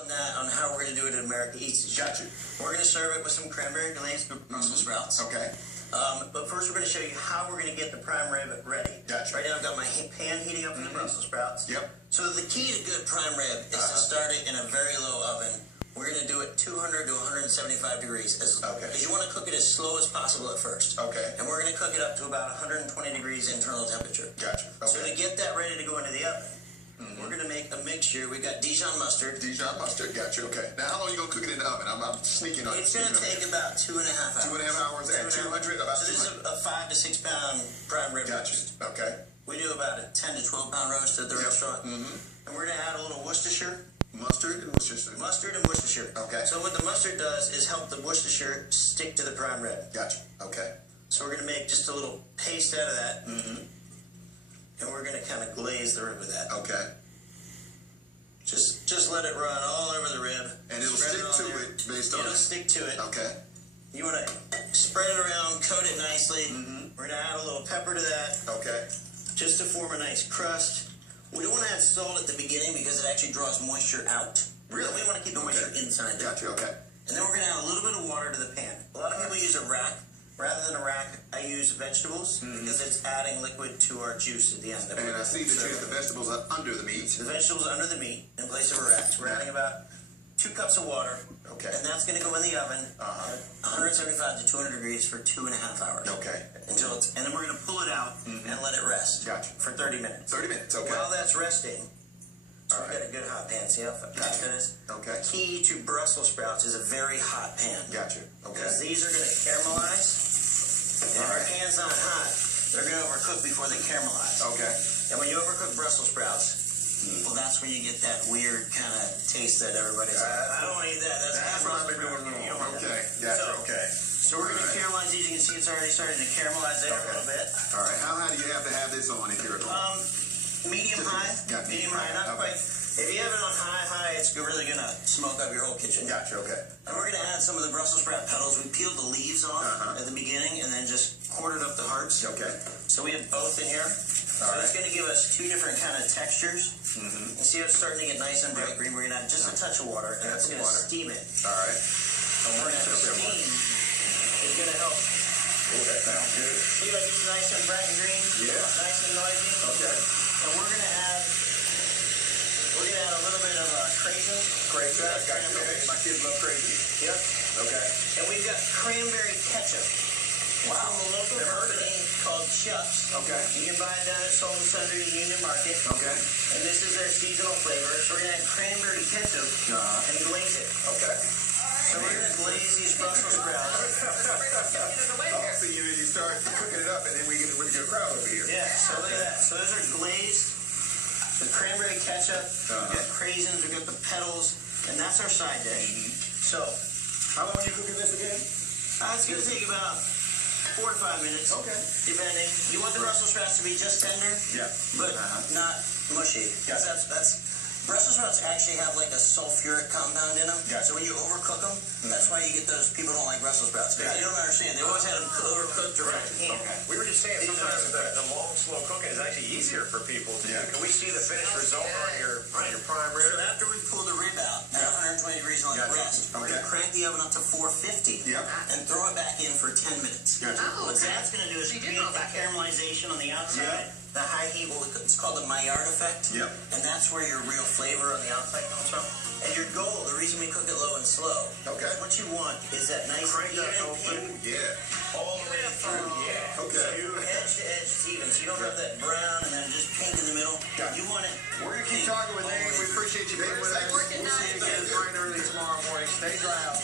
On how we're going to do it in America Eats. Gotcha. We're going to serve it with some cranberry glazed Brussels sprouts. Okay. But first we're going to show you how we're going to get the prime rib ready. Gotcha. Right now I've got my pan heating up for the Brussels sprouts. Yep. So the key to good prime rib is to start it in a very low oven. We're going to do it 200 to 175 degrees. Because you want to cook it as slow as possible at first. Okay. And we're going to cook it up to about 120 degrees internal temperature. Gotcha. Okay. So to get that ready to go into the oven, we're going to make a mixture. We've got Dijon mustard. Dijon mustard, gotcha. Okay. Now, how long are you going to cook it in the oven? I'm sneaking on. It's going to take about 2.5 hours. 2.5 hours at 200, about So this is a 5 to 6 pound prime rib roast. Okay. We do about a 10 to 12 pound roast at the restaurant. And we're going to add a little Worcestershire. Mustard and Worcestershire. Mustard and Worcestershire. Okay. So what the mustard does is help the Worcestershire stick to the prime rib. Gotcha. Okay. So we're going to make just a little paste out of that. And we're going to kind of glaze the rib with that. Okay. Just let it run all over the rib. And it'll stick to it based on It'll stick to it. Okay. You want to spread it around, coat it nicely. We're going to add a little pepper to that. Okay. Just to form a nice crust. We don't want to add salt at the beginning because it actually draws moisture out. Really? We want to keep the moisture inside there. Gotcha. Okay. And then we're going to add a little bit of water to the pan. A lot of people use a rack. Rather than a rack, I use vegetables because it's adding liquid to our juice at the end. And I see that you have the vegetables under the meat. The vegetables under the meat in place of a rack. So we're adding about 2 cups of water. Okay. And that's going to go in the oven at 175 to 200 degrees for 2.5 hours. Okay. And then we're going to pull it out and let it rest. Gotcha. For 30 minutes. 30 minutes. Okay. While that's resting, we've got a good hot pan. See how hot that is? Okay. Key to Brussels sprouts is a very hot pan. Gotcha. Okay. Because these are going to caramelize. And if our pan's not hot, they're going to overcook before they caramelize. Okay. And when you overcook Brussels sprouts, well, that's when you get that weird kind of taste that everybody's like, I don't want to eat that. That's what I've been doing wrong. Okay. Gotcha. Okay. So we're going to caramelize these. You can see it's already starting to caramelize there a little bit. All right. How high do you have to have this on if you're at home? Medium high. Got medium high. Not quite. If you have it on high, it's really going to smoke up your whole kitchen. Gotcha, okay. And we're going to add some of the Brussels sprout petals. We peeled the leaves off at the beginning and then just quartered up the hearts. Okay. So we have both in here. So it's going to give us 2 different kind of textures. You see how it's starting to get nice and bright green. We're going to add just a touch of water, and it's going to steam it. All right. And we're going to have steam is going to help. Oh, that sounds good. See how it gets nice and bright and green? Yeah. Nice and noisy? Okay. And we're going to add a little bit of craisins. Craisins, I got you. Okay. My kids love craisins. Yep. Okay. And we've got cranberry ketchup. Wow. From a local company called Chuck's. Okay. You can buy it down at Salt and Sundry Union Market. Okay. And this is their seasonal flavor. So we're going to add cranberry ketchup and glaze it. Okay. So we're going to glaze these Brussels sprouts. So you start cooking it up, and then we get a crowd over here. Yeah, so look at that. So those are glazed. The cranberry ketchup, we've got craisins, we've got the petals, and that's our side dish. So, how long are you cooking this again? It's going to take about 4 to 5 minutes. Okay. Depending. You want the Brussels sprouts to be just tender, but not mushy. Brussels sprouts actually have like a sulfuric compound in them. So when you overcook them, that's why you get those people who don't like Brussels sprouts. Because they don't understand. They always had them overcooked or canned. We were just saying sometimes the long, slow cooking is actually easier for people to do. Can we see the finished result on your prime rib? So after we pull the rib out at 120 degrees and let it rest, we're going to crank the oven up to 450 and throw it back in for 10 minutes. What that's going to do is create the caramelization on the outside. The high heat, it's called the Maillard effect. And that's where your real flavor on the outside comes from. And your goal, the reason we cook it low and slow, what you want is that nice even pink all the way through. So you edge to edge, it's even. So you don't have that brown and then just pink in the middle. You want it. We're going to keep talking with Dave. We appreciate you being with us. We'll see you again bright and early tomorrow morning. Stay dry out.